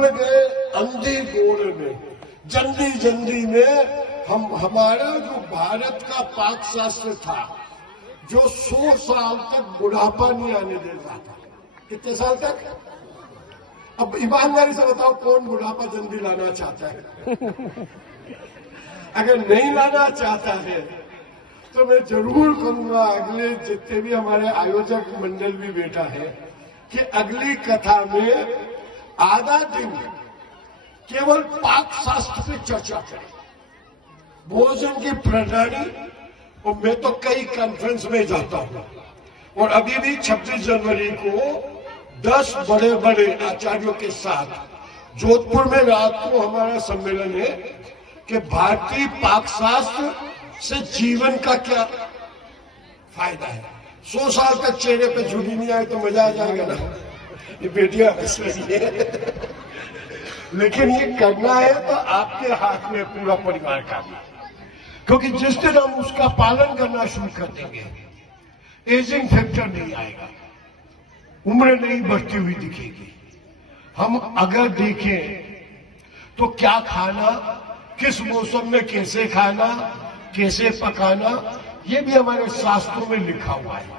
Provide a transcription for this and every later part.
निकल गए अंधी गोड़ में, जल्दी जल्दी में। हमारा जो भारत का पाक शास्त्र था, जो 100 साल तक बुढ़ापा नहीं आने देता था। कितने साल तक? अब ईमानदारी से बताओ, कौन बुढ़ापा जल्दी लाना चाहता है? अगर नहीं लाना चाहता है तो मैं जरूर कहूंगा, अगले जितने भी हमारे आयोजक मंडल भी बैठा है, कि अगली कथा में आधा दिन केवल पाक शास्त्र पे चर्चा करें, भोजन की प्रणाली। और मैं तो कई कॉन्फ्रेंस में जाता हूं, और अभी भी 26 जनवरी को 10 बड़े बड़े आचार्यों के साथ जोधपुर में रात को हमारा सम्मेलन है कि भारतीय पाक शास्त्र से जीवन का क्या फायदा है। 100 साल तक चेहरे पे झुर्री नहीं आए तो मजा आ जाएगा ना, ये बेटियां हंस रही है। लेकिन ये करना है तो आपके हाथ में पूरा परिवार का भी, क्योंकि जिस दिन हम उसका पालन करना शुरू कर देंगे, एजिंग फैक्टर नहीं आएगा, उम्र नहीं बढ़ती हुई दिखेगी। हम अगर देखें तो क्या खाना, किस मौसम में कैसे खाना, कैसे पकाना, ये भी हमारे शास्त्रों में लिखा हुआ है।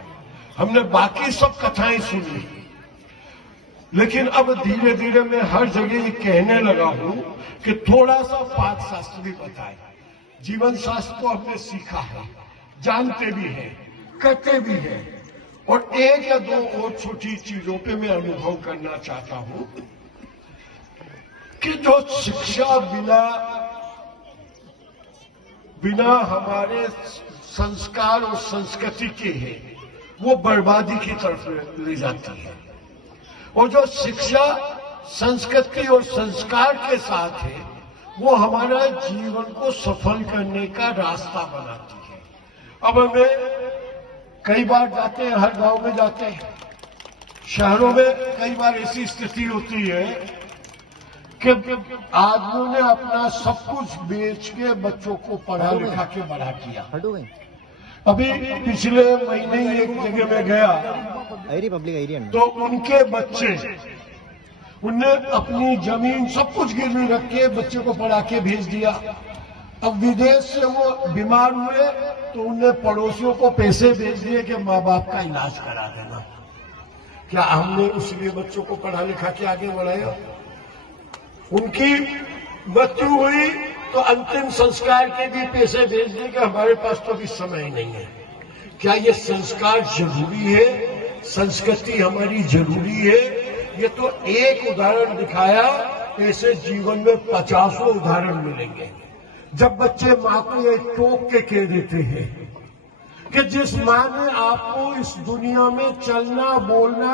हमने बाकी सब कथाएं सुनी, लेकिन अब धीरे धीरे मैं हर जगह ये कहने लगा हूं कि थोड़ा सा पाक शास्त्र भी बताए। जीवन शास्त्र को हमने सीखा है, जानते भी हैं, करते भी हैं। और एक या दो और छोटी चीजों पे मैं अनुभव करना चाहता हूं कि जो शिक्षा बिना हमारे संस्कार और संस्कृति के है, वो बर्बादी की तरफ ले जाती है। और जो शिक्षा संस्कृति और संस्कार के साथ है, वो हमारा जीवन को सफल करने का रास्ता बनाती है। अब हमें कई बार जाते हैं, हर गांव में जाते हैं, शहरों में कई बार ऐसी स्थिति होती है कि आदमियों ने अपना सब कुछ बेच के बच्चों को पढ़ा लिखा के बड़ा किया। अभी पिछले महीने एक जगह में गया तो उनके बच्चे, उनने अपनी जमीन सब कुछ गिरवी रख के बच्चे को पढ़ा के भेज दिया। अब विदेश से वो बीमार हुए तो उनने पड़ोसियों को पैसे भेज दिए कि माँ बाप का इलाज करा देना। क्या हमने उसलिए बच्चों को पढ़ा लिखा के आगे बढ़ाया? उनकी मृत्यु हुई तो अंतिम संस्कार के भी पैसे भेज दिए कि हमारे पास तो अभी समय नहीं है। क्या ये संस्कार जरूरी है? संस्कृति हमारी जरूरी है? ये तो एक उदाहरण दिखाया, ऐसे जीवन में 50 उदाहरण मिलेंगे। जब बच्चे मां को ये टोक के कह देते हैं कि जिस मां ने आपको इस दुनिया में चलना, बोलना,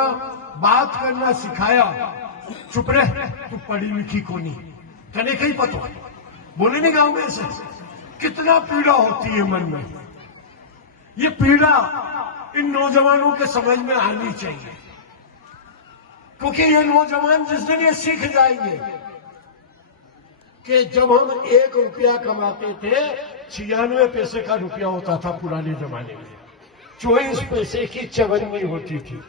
बात करना सिखाया, चुप रह, तू पढ़ी लिखी को नहीं, कने कहीं पता बोले नहीं गांव में से, कितना पीड़ा होती है मन में। ये पीड़ा इन नौजवानों के समझ में आनी चाहिए, क्योंकि ये नौजवान जिस दिन ये सीख जाएंगे कि जब हम 1 रुपया कमाते थे, 96 पैसे का रुपया होता था पुराने जमाने में, 24 पैसे की चवन्नी होती थी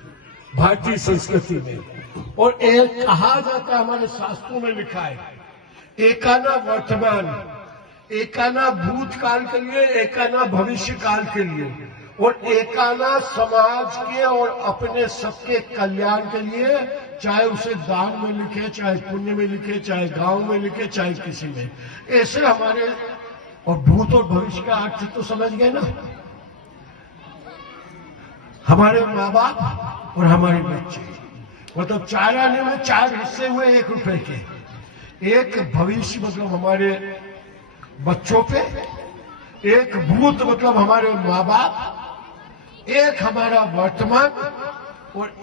भारतीय संस्कृति में। और एक कहा जाता है, हमारे शास्त्रों में लिखा है, एकाना वर्तमान, एकाना भूतकाल के लिए, एकाना भविष्य काल के लिए, और एकाना समाज के और अपने सबके कल्याण के लिए। चाहे उसे दान में लिखे, चाहे पुण्य में लिखे, चाहे गांव में लिखे, चाहे किसी में। ऐसे हमारे, और भूत और भविष्य का अर्थ तो समझ गए ना, हमारे माँ बाप और हमारे बच्चे, मतलब 4 आने में 4 हिस्से हुए 1 रुपए के। एक भविष्य मतलब हमारे बच्चों पे, एक भूत मतलब हमारे माँ बाप, एक हमारा वर्तमान, और